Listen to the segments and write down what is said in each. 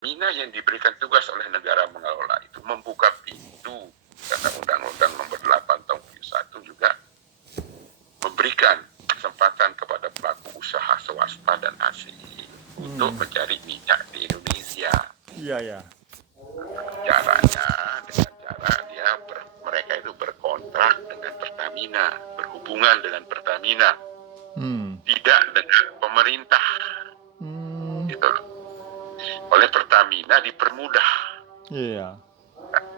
Pertamina yang diberikan tugas oleh negara mengelola itu membuka pintu karena Undang-Undang Nomor 8 Tahun 2001 juga memberikan kesempatan kepada pelaku usaha swasta dan asing untuk mencari minyak di Indonesia. Iya, ya. Caranya dengan cara mereka itu berkontrak dengan Pertamina, berhubungan dengan Pertamina, tidak dengan pemerintah. Gitu loh. Oleh Pertamina dipermudah. Iya.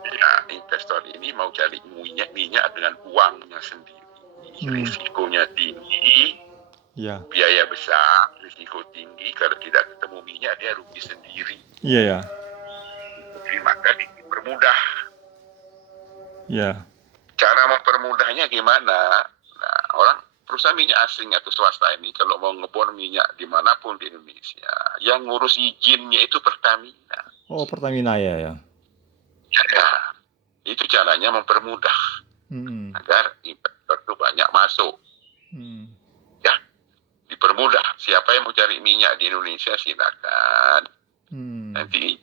Ya, investor ini mau cari minyak dengan uangnya sendiri. Risikonya tinggi, biaya besar, risiko tinggi. Kalau tidak ketemu minyak, dia rugi sendiri. Iya, ya. Jadi maka dipermudah. Iya. Cara mempermudahnya gimana? Nah, perusahaan minyak asing atau swasta ini kalau mau ngebor minyak dimanapun di Indonesia, yang ngurus izinnya itu Pertamina. Oh, Pertamina ya. Ya, itu caranya mempermudah agar investor itu banyak masuk. Ya, dipermudah. Siapa yang mau cari minyak di Indonesia silakan. Nanti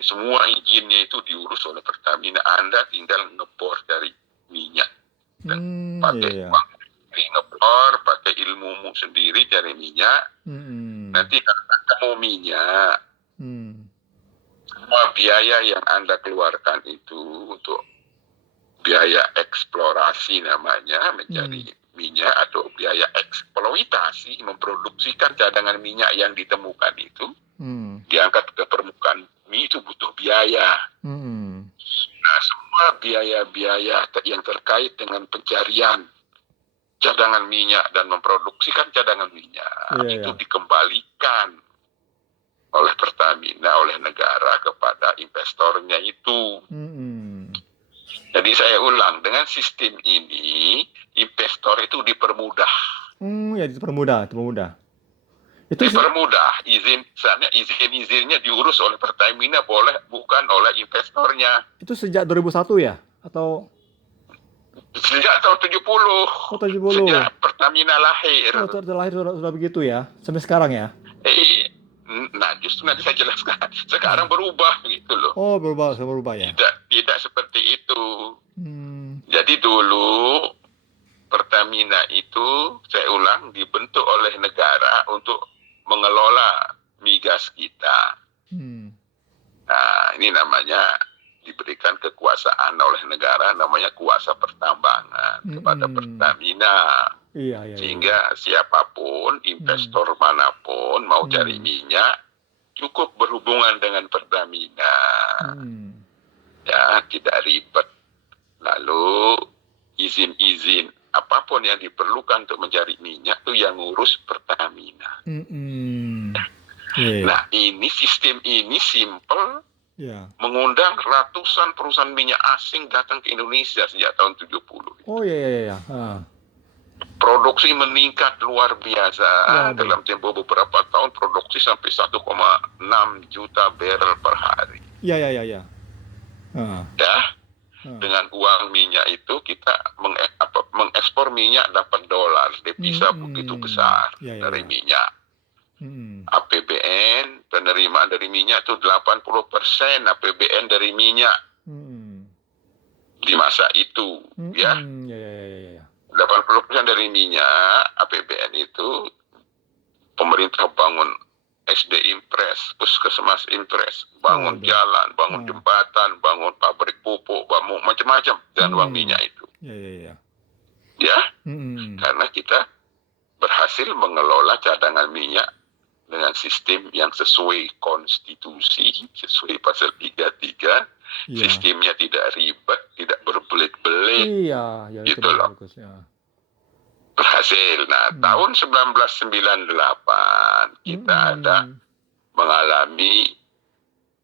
semua izinnya itu diurus oleh Pertamina. Anda tinggal ngebor dari minyak. Pakai uang ngebor, pakai ilmumu sendiri cari minyak. Nanti kalau Anda mau minyak, semua biaya yang Anda keluarkan itu untuk biaya eksplorasi namanya, mencari minyak, atau biaya eksploitasi, memproduksikan cadangan minyak yang ditemukan itu, diangkat ke permukaan bumi itu butuh biaya. Nah, semua biaya-biaya yang terkait dengan pencarian cadangan minyak dan memproduksikan cadangan minyak itu dikembalikan oleh Pertamina, oleh negara kepada investornya itu. Jadi saya ulang, dengan sistem ini investor itu dipermudah. Ya, dipermudah. Dipermudah, izin-izinnya diurus oleh Pertamina, bukan oleh investornya. Itu sejak 2001 ya? Atau sejak tahun 70. Oh, 70. Sejak Pertamina lahir. Oh, lahir sudah begitu ya? Sampai sekarang ya? Nah, justru nanti saya jelaskan. Sekarang berubah gitu loh. Oh, berubah ya? Tidak seperti itu. Jadi dulu Pertamina itu, saya ulang, dibentuk oleh negara untuk mengelola migas kita. Nah, ini namanya diberikan kekuasaan oleh negara, namanya kuasa pertambangan kepada Pertamina. Sehingga siapapun, investor manapun mau cari minyak, cukup berhubungan dengan Pertamina. Ya, tidak ribet. Lalu izin-izin apapun yang diperlukan untuk mencari minyak itu yang ngurus Pertamina. Nah, ini sistem ini simple. Mengundang ratusan perusahaan minyak asing datang ke Indonesia sejak tahun 70. Oh, iya. Produksi meningkat luar biasa. Dalam tempo beberapa tahun produksi sampai 1,6 juta barrel per hari. Iya. Ya. Dengan uang minyak itu kita mengekspor minyak dapat dolar, devisa begitu besar dari minyak. APBN, penerimaan dari minyak itu 80% APBN dari minyak di masa itu, ya. 80% dari minyak APBN itu pemerintah bangun SD Impres, puskesmas Impres, bangun jalan, bangun jembatan, bangun pabrik pupuk, bangun macam-macam dengan uang minyak itu. Ya, karena kita berhasil mengelola cadangan minyak dengan sistem yang sesuai konstitusi, sesuai pasal 33, sistemnya tidak ribet, tidak berbelit-belit. Gitu loh. Berhasil. Nah, tahun 1998 kita ada mengalami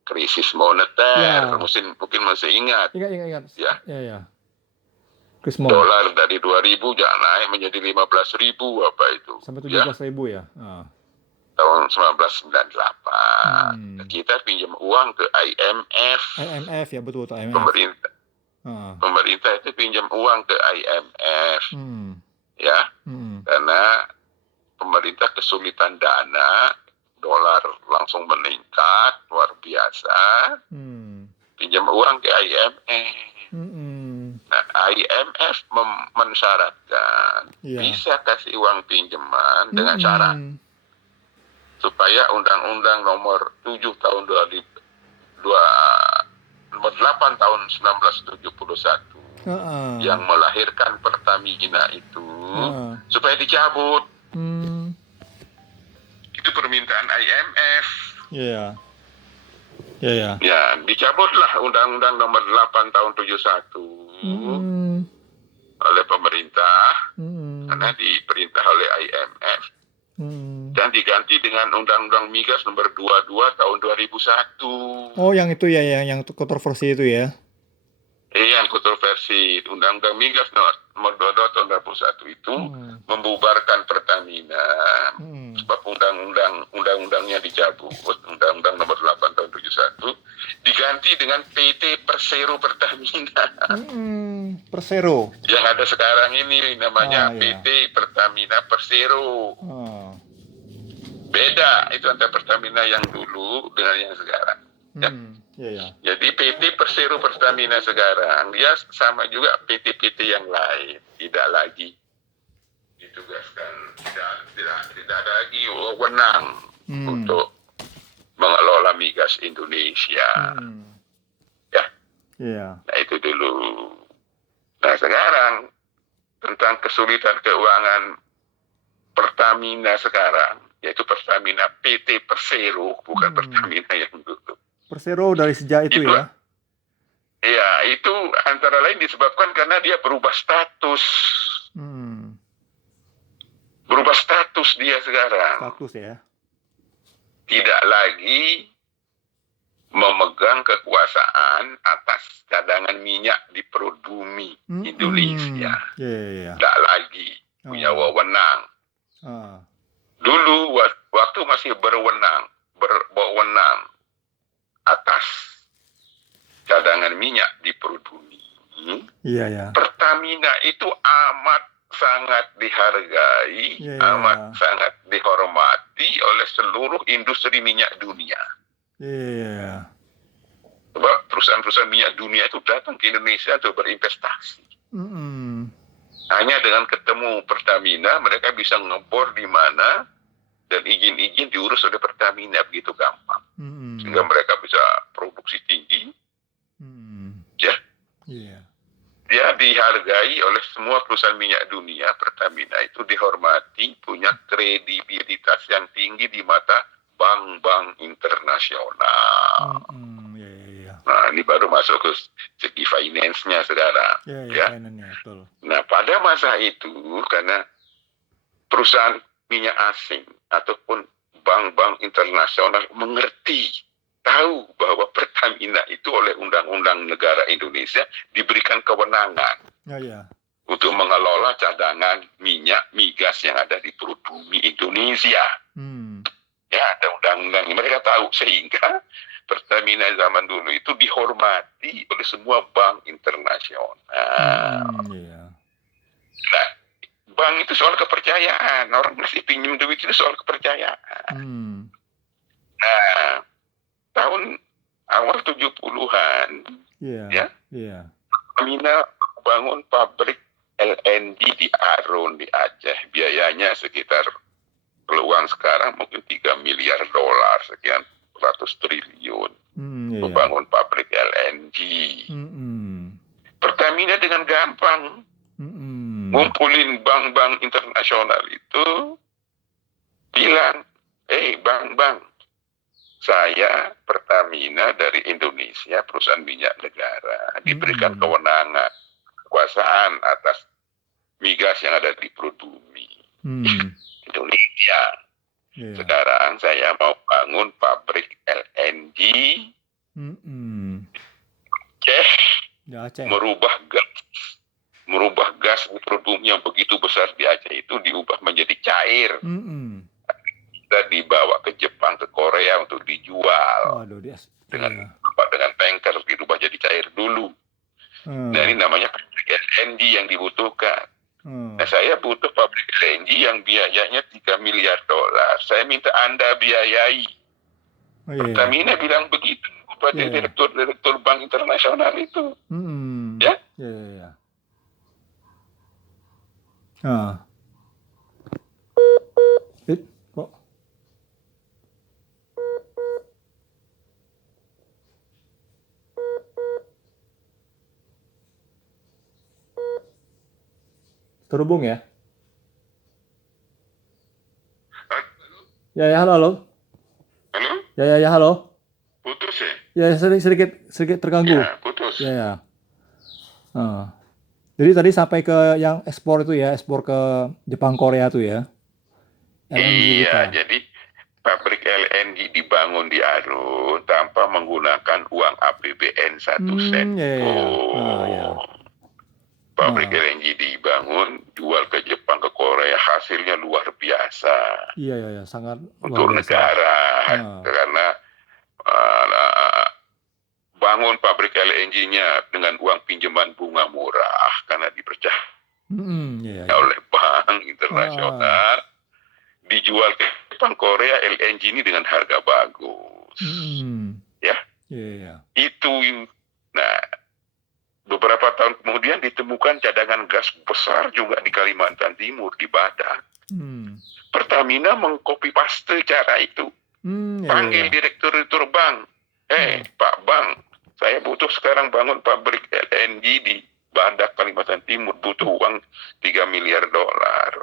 krisis moneter. Mungkin masih ingat. Ingat. Ya. Dolar dari 2.000 naik menjadi 15.000 apa itu? Sampai 17.000 ya. Tahun 1998. Kita pinjam uang ke IMF. IMF ya, betul, IMF. Pemerintah itu pinjam uang ke IMF. Ya. Karena pemerintah kesulitan dana, dolar langsung meningkat luar biasa. Pinjam uang ke IMF. Nah, IMF mensyaratkan bisa kasih uang pinjaman dengan syarat supaya Undang-Undang nomor 7 tahun 8 tahun 1971 yang melahirkan Pertamina itu supaya dicabut. Itu permintaan IMF. Ya, dicabutlah Undang-Undang nomor 8 tahun 71 oleh pemerintah karena diperintah oleh IMF. Dan diganti dengan Undang-Undang Migas nomor 22 tahun 2001. Oh, yang itu ya, yang kontroversi itu ya? Yang kontroversi Undang-Undang Migas nomor 22 tahun 2001 itu membubarkan Pertamina. Sebab undang-undangnya dicabut, Undang-Undang nomor 8 tahun 71 diganti dengan PT Persero Pertamina. Persero. Yang ada sekarang ini namanya PT Pertamina Persero. Beda itu antara Pertamina yang dulu dengan yang sekarang. Jadi PT Persero Pertamina sekarang dia sama juga PT-PT yang lain, tidak lagi ditugaskan, tidak ada lagi wewenang untuk mengelola migas Indonesia. Nah itu dulu. Nah sekarang tentang kesulitan keuangan Pertamina sekarang, yaitu Pertamina PT Persero, bukan Pertamina yang dulu. Persero dari sejak itu ya? Iya, itu antara lain disebabkan karena dia berubah status. Berubah status dia sekarang. Status ya? Tidak lagi memegang kekuasaan atas cadangan minyak di perut bumi Indonesia. Tidak lagi punya wewenang. Dulu waktu masih berwenang atas cadangan minyak di perut bumi. Pertamina itu amat sangat dihargai, amat sangat dihormati oleh seluruh industri minyak dunia. Sebab perusahaan-perusahaan minyak dunia itu datang ke Indonesia untuk berinvestasi. Hanya dengan ketemu Pertamina, mereka bisa ngebor di mana dan izin-izin diurus oleh Pertamina begitu gampang. Sehingga mereka bisa produksi tinggi. Dia dihargai oleh semua perusahaan minyak dunia. Pertamina itu dihormati, punya kredibilitas yang tinggi di mata bank-bank internasional. Nah, ini baru masuk ke segi finance-nya sekarang. Nah, pada masa itu karena perusahaan minyak asing ataupun bank-bank internasional tahu bahwa Pertamina itu oleh Undang-Undang Negara Indonesia diberikan kewenangan untuk mengelola cadangan minyak migas yang ada di perut bumi Indonesia. Ya, ada undang-undang. Mereka tahu sehingga Pertamina zaman dulu itu dihormati oleh semua bank internasional. Nah, bank itu soal kepercayaan. Orang mesti pinjam duit itu soal kepercayaan. Nah, tahun awal 70-an, Pertamina bangun pabrik LNG di Arun di Aceh. Biayanya sekitar, kalau uang sekarang mungkin 3 miliar dolar, sekian ratus triliun. Membangun pabrik LNG. Pertamina dengan gampang ngumpulin bank-bank internasional itu, bilang, bank-bank, saya Pertamina dari Indonesia, perusahaan minyak negara, diberikan kewenangan, kekuasaan atas migas yang ada di perut bumi Indonesia. Sekarang saya mau bangun pabrik LNG, Aceh, merubah gas di perut bumi yang begitu besar di Aceh itu diubah menjadi cair. Kita dibawa ke Jepang, ke Korea untuk dijual. Dengan tanker dirubah jadi cair dulu. Nah, ini namanya LNG yang dibutuhkan. Nah, saya butuh pabrik LNG yang biayanya 3 miliar dolar. Saya minta Anda biayai. Pertamina bilang begitu pada direktur Bank Internasional itu. Ya? Kok terhubung ya? Ya, halo. Halo? Ya, halo. Putus ya? Ya, sedikit terganggu. Ya, putus. Ya. Jadi tadi sampai ke yang ekspor itu ya, ekspor ke Jepang, Korea tuh ya. LNG kita. Jadi pabrik LNG dibangun di Arun tanpa menggunakan uang APBN 1 sen pun. Pabrik LNG dibangun, jual ke Jepang, ke Korea, hasilnya luar biasa. Iya, sangat untuk luar biasa. Negara. Karena bangun pabrik LNG-nya dengan uang pinjaman bunga murah karena dipercaya oleh Bank Internasional, dijual ke Jepang, Korea LNG ini dengan harga bagus. Ya. Itu. Nah, beberapa tahun kemudian ditemukan cadangan gas besar juga di Kalimantan Timur, di Badak. Pertamina mengcopy paste cara itu. Panggil direktur bank. Pak Bang, saya butuh sekarang bangun pabrik LNG di Badak, Kalimantan Timur. Butuh uang 3 miliar dolar.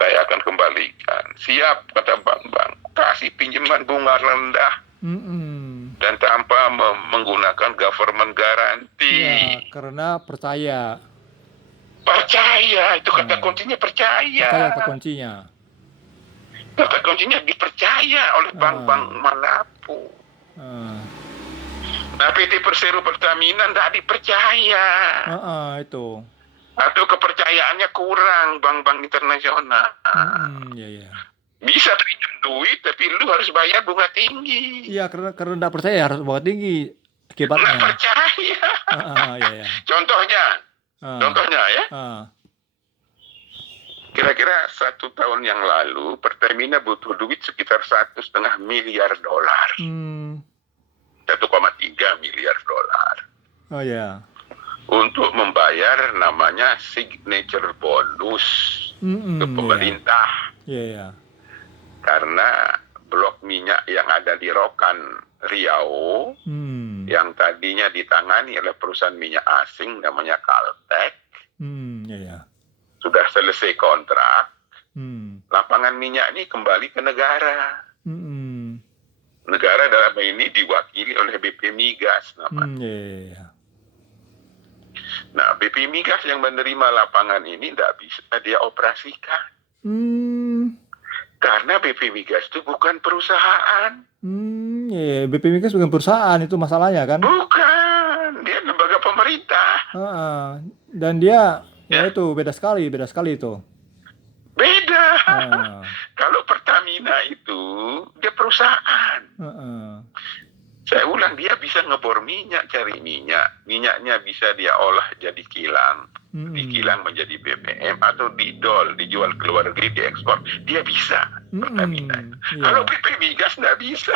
Saya akan kembalikan. Siap, kata bank. Kasih pinjaman bunga rendah. Dan tanpa menggunakan government garanti. Ya, karena percaya. Percaya, itu kata kuncinya, percaya. Kata kuncinya. Kata kuncinya dipercaya oleh bank-bank manapun. Nah, PT Persero Pertamina tidak dipercaya. Itu. Atau kepercayaannya kurang bank-bank internasional. Bisa pinjam duit, tapi lu harus bayar bunga tinggi. Iya, karena tidak percaya harus bunga tinggi. Akibatnya. Nggak percaya. Contohnya ya. Kira-kira 1 tahun yang lalu, Pertamina butuh duit sekitar 1,5 miliar dolar. 1,3 miliar dolar. Untuk membayar namanya signature bonus ke pemerintah. Karena blok minyak yang ada di Rokan Riau, yang tadinya ditangani oleh perusahaan minyak asing namanya Caltex, sudah selesai kontrak. Lapangan minyak ini kembali ke negara. Negara dalam ini diwakili oleh BP Migas namanya. Nah, BP Migas yang menerima lapangan ini tidak bisa dia operasikan. Karena BP Migas itu bukan perusahaan. BP Migas bukan perusahaan, itu masalahnya kan? Bukan, dia lembaga pemerintah. Dan dia itu beda sekali itu. Beda. Kalau Pertamina itu dia perusahaan. Saya ulang, dia bisa ngebor minyak, cari minyak. Minyaknya bisa dia olah jadi kilang. Dikilang menjadi BBM atau didol, dijual ke luar negeri, diekspor. Dia bisa, Pertamina. Kalau BP Migas nggak bisa.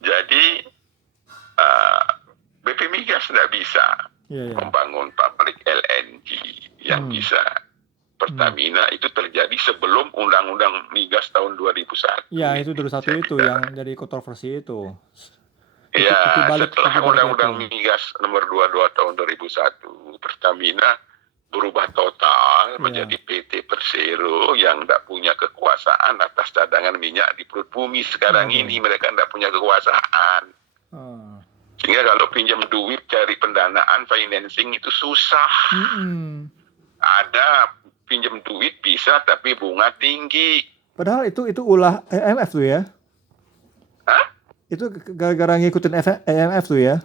Jadi BP Migas nggak bisa membangun pabrik LNG yang bisa. Pertamina itu terjadi sebelum Undang-Undang Migas tahun 2001. Ya, itu 2001 itu yang jadi kontroversi itu. Setelah Undang-Undang Migas nomor 22 tahun 2001, Pertamina berubah total menjadi PT Persero yang tidak punya kekuasaan atas cadangan minyak di perut bumi. Sekarang ini mereka tidak punya kekuasaan. Sehingga kalau pinjam duit cari pendanaan, financing itu susah. Ada pinjam duit bisa, tapi bunga tinggi. Padahal itu ulah IMF tuh ya? Hah? Itu gara-gara ngikutin IMF tuh ya?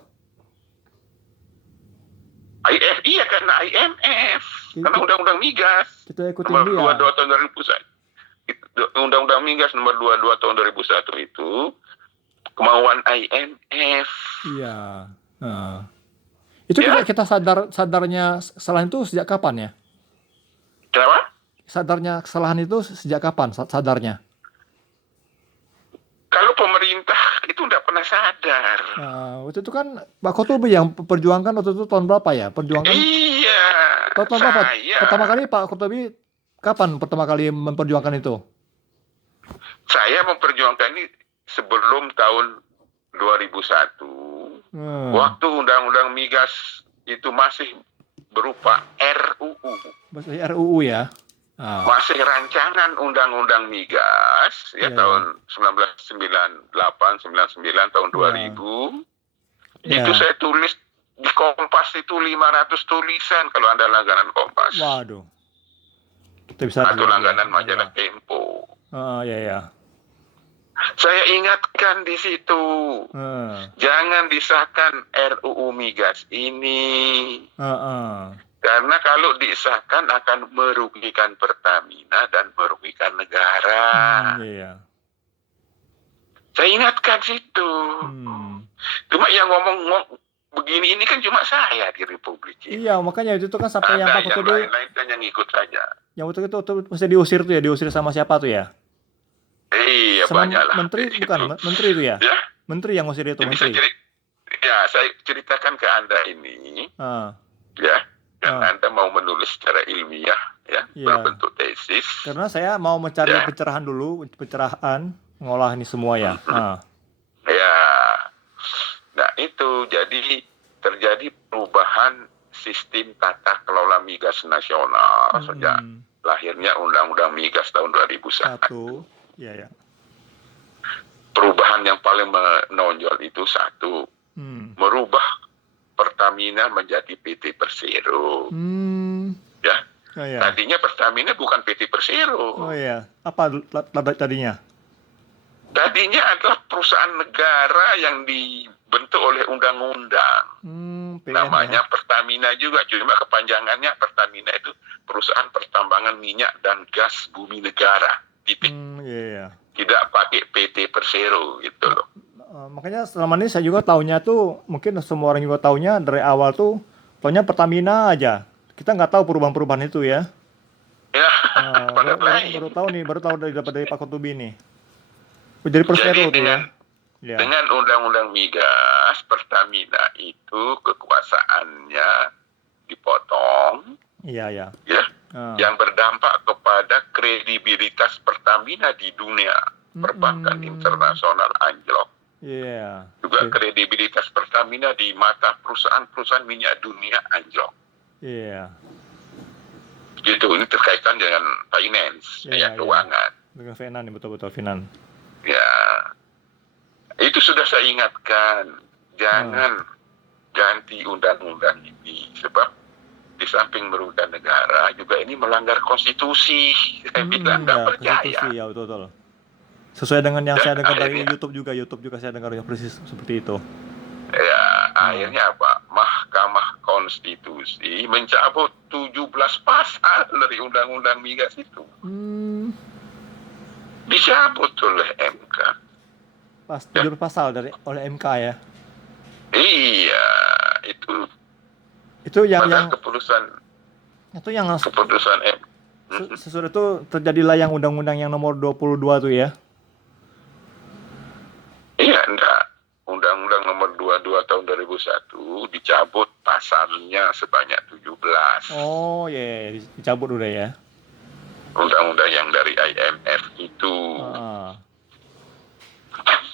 Iya, karena IMF. Karena Undang-Undang Migas. Kita ikutin nomor dia. 22 tahun 2001. Undang-Undang Migas nomor 22 tahun 2001 itu kemauan IMF. Iya. Itu Ya, kita sadarnya kesalahan itu sejak kapan ya? kenapa? Sadarnya kesalahan itu sejak kapan sadarnya? Kalau pemerintah itu tidak pernah sadar. Waktu itu kan Pak Kotobi yang perjuangkan waktu itu tahun berapa ya? Perjuangkan Iya, tahun berapa? saya Pertama kali Pak Kotobi kapan pertama kali memperjuangkan itu? saya memperjuangkan ini sebelum tahun 2001. Waktu Undang-Undang Migas itu masih berupa RUU. Masih RUU ya? Masih rancangan Undang-Undang Migas ya, tahun 1998, 99, tahun 2000. Itu saya tulis di Kompas itu 500 tulisan kalau Anda langganan Kompas. Waduh. Kita bisa atau langganan majalah Tempo. Ya. Saya ingatkan di situ, jangan disahkan RUU Migas ini. Karena kalau disahkan akan merugikan Pertamina dan merugikan negara. Saya ingatkan situ. Cuma yang ngomong begini ini kan cuma saya di Republik ini. Iya, makanya itu kan sampai yang Pak Kotobi. Lain-lain kan yang ikut saja. Yang waktu itu mesti diusir tuh ya, diusir sama siapa tuh ya? Iya, banyak lah. Menteri itu. Bukan, menteri itu ya? Ya. Menteri yang ngusir itu, menteri. Saya ceritakan ke Anda ini. Ya. Dan Anda mau menulis secara ilmiah, ya, berbentuk tesis. Karena saya mau mencari pencerahan dulu, ngolah ini semua ya. Ya, nah itu jadi terjadi perubahan sistem tata kelola migas nasional sejak lahirnya Undang-Undang Migas tahun 2001. Ya. Perubahan yang paling menonjol itu satu, merubah Pertamina menjadi PT Persero. Ya. Tadinya Pertamina bukan PT Persero. Apa tadinya? Tadinya adalah perusahaan negara yang dibentuk oleh undang-undang. Namanya Pertamina juga, cuma kepanjangannya Pertamina itu perusahaan pertambangan minyak dan gas bumi negara. Titik. Tidak pakai PT Persero gitu loh. Makanya selama ini saya juga taunya tuh, mungkin semua orang juga taunya dari awal tuh, taunya Pertamina aja. Kita nggak tahu perubahan-perubahan itu ya. Ya, baru tahu dari Pak Kotobi nih. Jadi Persero tuh ya. Dengan Undang-Undang Migas, Pertamina itu kekuasaannya dipotong. Iya. Ya. Yang berdampak kepada kredibilitas Pertamina di dunia perbankan internasional anjlok. Juga kredibilitas Pertamina di mata perusahaan-perusahaan minyak dunia anjlok. Gitu, ini terkaitan dengan finance, keuangan. Dengan finance, betul-betul finance. Ya, itu sudah saya ingatkan, jangan ganti undang-undang ini, sebab di samping merugikan negara, juga ini melanggar konstitusi. Saya bilang nggak percaya. Ya, betul. Sesuai dengan yang saya dengar dari YouTube juga saya dengar persis seperti itu. Ya, akhirnya apa? Mahkamah Konstitusi mencabut 17 pasal dari Undang-Undang Migas itu. Dicabut oleh MK. 17 pasal oleh MK ya? Iya, itu yang keputusan MK. Sesudah itu terjadilah yang undang-undang yang nomor 22 tuh ya? Iya, enggak. Undang-Undang nomor 22 tahun 2001 dicabut pasalnya sebanyak 17. Oh iya, dicabut udah ya. Undang-undang yang dari IMF itu.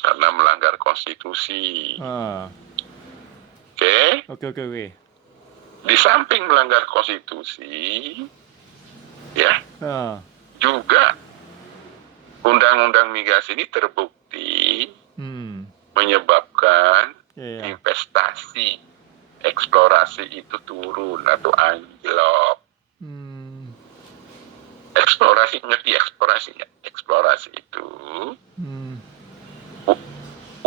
Karena melanggar konstitusi. Oke. Di samping melanggar konstitusi, ya, juga Undang-Undang Migas ini terbukti menyebabkan investasi eksplorasi itu turun atau anjlok. Eksplorasi, ngerti eksplorasinya? Eksplorasi itu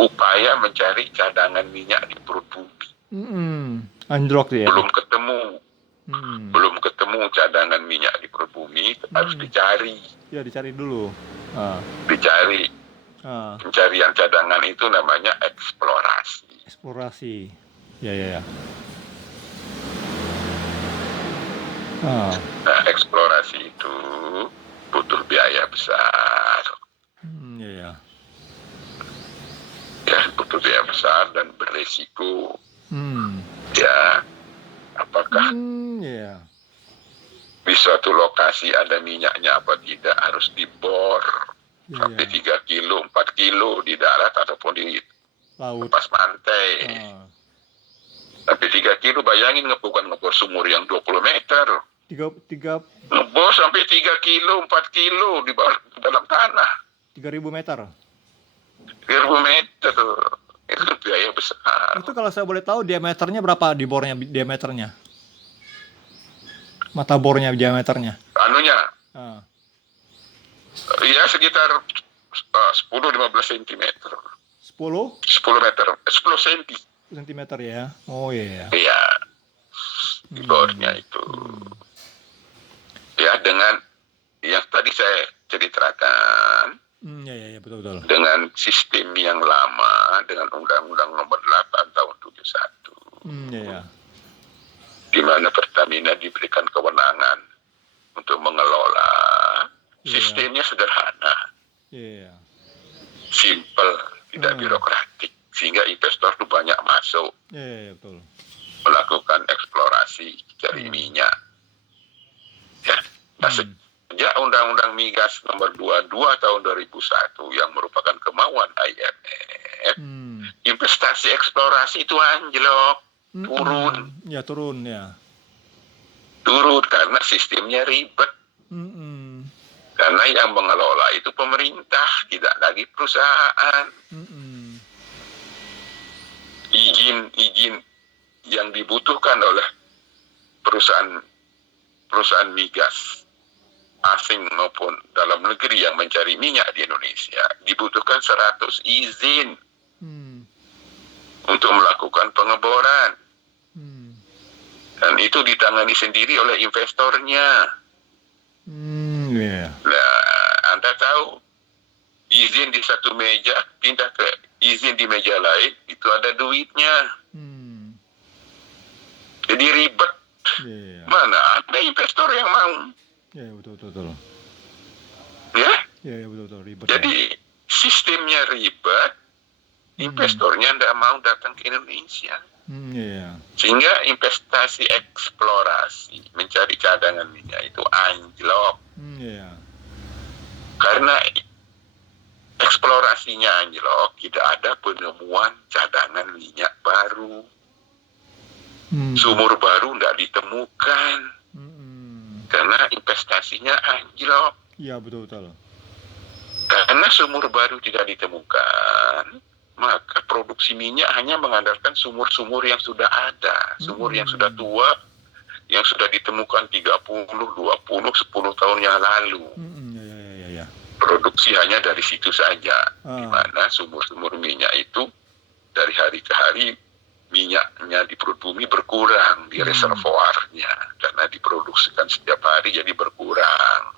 upaya mencari cadangan minyak di perut bumi. Anjlok ya. Belum ketemu cadangan minyak di perut bumi, harus dicari. Ya, dicari dulu. Dicari. Pencarian cadangan itu namanya eksplorasi. Ya. Ah. Nah, eksplorasi itu butuh biaya besar. Iya. Ya, butuh biaya besar dan beresiko. Hmm. Ya, apakah Iya. di suatu lokasi ada minyaknya apa tidak, harus dibor sampai Iya. 3 kilo, 4 kilo di darat ataupun di Laut. lepas pantai. Sampai 3 kilo, bayangin bukan ngebor sumur yang 20 meter. Tiga Ngebor sampai 3 kilo, 4 kilo di bawah dalam tanah. 3.000 meter. 3.000 meter. Itu kan biaya besar. Itu kalau saya boleh tahu diameternya berapa di bornya, diameternya? Mata bornya diameternya. Anunya, Ah. ya sekitar 10-15 cm. 10 10 meter, 10 cm. cm ya. Oh iya. Iya, di bornya itu. Ya, dengan yang tadi saya ceritakan, Iya, betul. dengan sistem yang lama, dengan Undang-Undang Nomor 8 tahun 71, Iya. di mana Pertamina diberikan kewenangan untuk mengelola. Sistemnya sederhana, simple, tidak birokratik, sehingga investor itu banyak masuk, betul. melakukan eksplorasi cari minyak. Ya, nah, sejak Undang-Undang Migas Nomor 22 tahun 2001 yang merupakan kemauan IMF, investasi eksplorasi itu anjlok, turun. Ya, turun ya. Turun karena sistemnya ribet. Karena yang mengelola itu pemerintah, tidak lagi perusahaan. Izin yang dibutuhkan oleh perusahaan migas asing maupun dalam negeri yang mencari minyak di Indonesia dibutuhkan 100 izin untuk melakukan pengeboran. Dan itu ditangani sendiri oleh investornya. Nah, Anda tahu, izin di satu meja pindah ke izin di meja lain, itu ada duitnya. Jadi ribet. Mana ada investor yang mau? Betul. Ya? Betul, ribet. Jadi sistemnya ribet, investornya tidak mau datang ke Indonesia. Sehingga investasi eksplorasi mencari cadangan minyak itu anjlok. Karena eksplorasinya anjlok, tidak ada penemuan cadangan minyak baru. Sumur baru tidak ditemukan. Karena investasinya anjlok. Iya, betul. Karena sumur baru tidak ditemukan, maka produksi minyak hanya mengandalkan sumur-sumur yang sudah ada, sumur yang sudah tua, yang sudah ditemukan 30, 20, 10 tahun yang lalu. Produksi hanya dari situ saja, di mana sumur-sumur minyak itu dari hari ke hari minyaknya di perut bumi berkurang di reservoirnya, karena diproduksikan setiap hari jadi berkurang.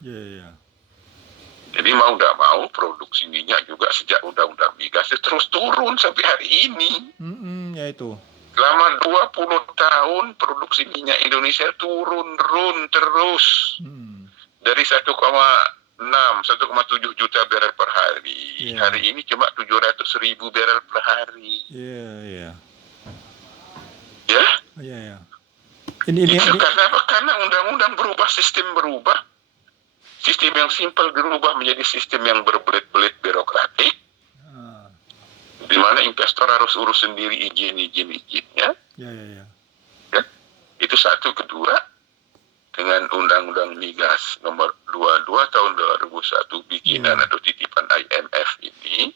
Jadi mau tidak mau produksi minyak juga sejak Undang-Undang Migas terus turun sampai hari ini. Selama 20 tahun produksi minyak Indonesia turun terus. Dari 1,6, 1,7 juta barel per hari. Hari ini cuma 700.000 barel per hari. Ya? Itu karena apa? Karena undang-undang berubah, sistem berubah. Sistem yang simpel berubah menjadi sistem yang berbelit-belit birokratik, di mana investor harus urus sendiri izin-izinnya. Ya. Itu satu. Kedua, dengan Undang-Undang Migas Nomor 22 tahun 2001 bikinan atau titipan IMF ini,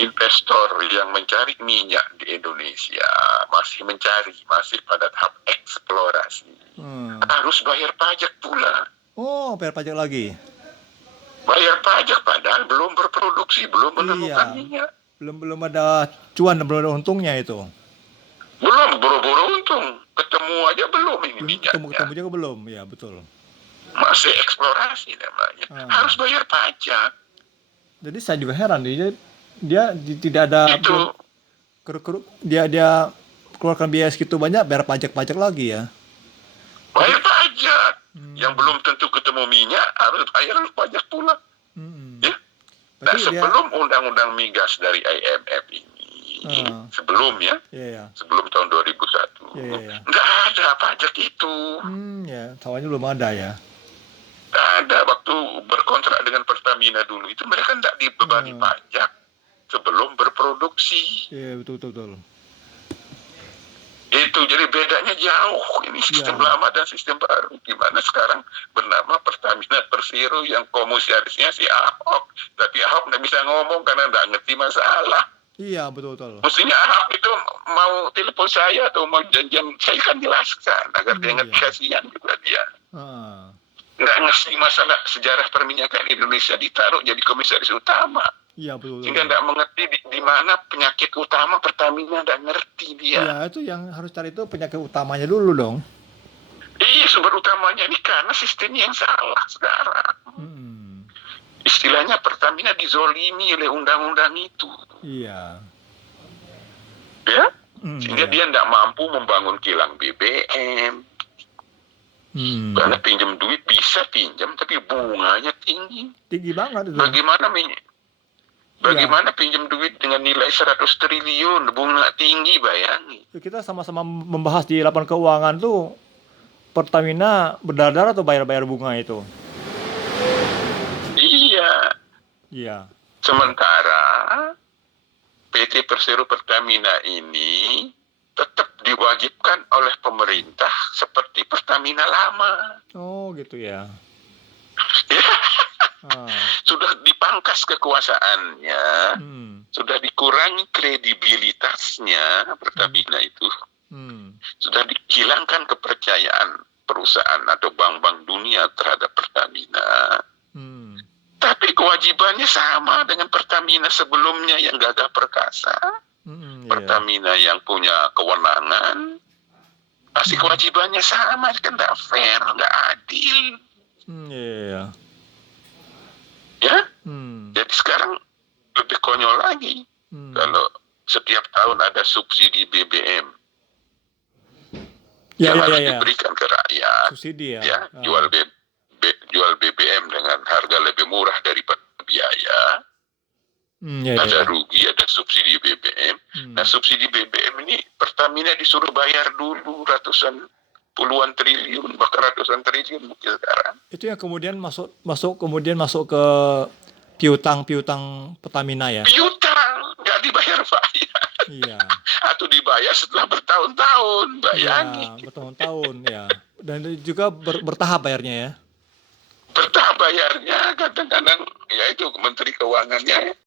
investor yang mencari minyak di Indonesia masih pada tahap eksplorasi, harus bayar pajak pula. Bayar pajak lagi. Bayar pajak padahal belum berproduksi, belum menemukan minyak. Belum ada cuan, belum ada untungnya itu. Belum buru-buru untung, ketemu aja belum ini minyaknya. Ketemu juga belum, ya betul. Masih eksplorasi namanya. Harus bayar pajak. Jadi saya juga heran, dia tidak ada itu. Dia keluarkan biaya segitu banyak, bayar pajak lagi ya. Bayar pajak. pajak. Yang belum tentu ketemu minyak harus bayar pajak pula. Ya. Nah, sebelum undang-undang migas dari IMF ini, sebelum ya, sebelum tahun 2001, nggak ada pajak itu. Tahunya belum ada ya. Nggak ada. Waktu berkontrak dengan Pertamina dulu itu mereka nggak dibebani pajak sebelum berproduksi. Iya, betul. Itu jadi bedanya jauh. Ini sistem lama dan sistem baru. Gimana sekarang bernama Pertamina Persero yang komisarisnya si Ahok. Tapi Ahok nggak bisa ngomong karena nggak ngerti masalah. Iya, betul. Mestinya Ahok itu mau telepon saya atau mau janjian, saya kan jelaskan agar dia ngerti, kasihan juga dia. Nggak ngerti masalah sejarah perminyakan Indonesia, ditaruh jadi komisaris utama. Iya, betul. Sehingga nggak mengerti di mana penyakit utama Pertamina, nggak ngerti dia. Iya, itu yang harus cari itu penyakit utamanya dulu dong. Iya, sumber utamanya ini karena sistemnya yang salah sekarang. Istilahnya Pertamina dizolimi oleh undang-undang itu. Iya. Ya? Sehingga dia nggak mampu membangun kilang BBM. Karena pinjam duit bisa pinjam, tapi bunganya tinggi. Tinggi banget itu. Bagaimana pinjam duit dengan nilai 100 triliun, bunga tinggi, bayangi. Kita sama-sama membahas di lapangan keuangan tuh, Pertamina berdarah atau bayar-bayar bunga itu? Iya. Sementara PT Persero Pertamina ini tetap diwajibkan oleh pemerintah seperti Pertamina lama. Oh, gitu ya. Sudah dipangkas kekuasaannya, sudah dikurangi kredibilitasnya Pertamina itu, sudah dihilangkan kepercayaan perusahaan atau bank-bank dunia terhadap Pertamina. Tapi kewajibannya sama dengan Pertamina sebelumnya yang gagah perkasa. Pertamina yang punya kewenangan, pasti kewajibannya sama, kan nggak fair, nggak adil. Ya, jadi sekarang lebih konyol lagi kalau setiap tahun ada subsidi BBM yang harus diberikan ke rakyat. Subsidi ya. Jual BBM dengan harga lebih murah daripada biaya. Ada rugi, ada subsidi BBM. Nah, subsidi BBM ini Pertamina disuruh bayar dulu puluhan triliun, bahkan ratusan triliun mungkin sekarang. Itu yang kemudian masuk ke piutang Pertamina ya? Piutang, nggak dibayar-bayar. Iya. Atau dibayar setelah bertahun-tahun, bayangin. Iya, bertahun-tahun ya. Dan juga bertahap bayarnya ya? Bertahap bayarnya, kadang-kadang ya itu Menteri Keuangannya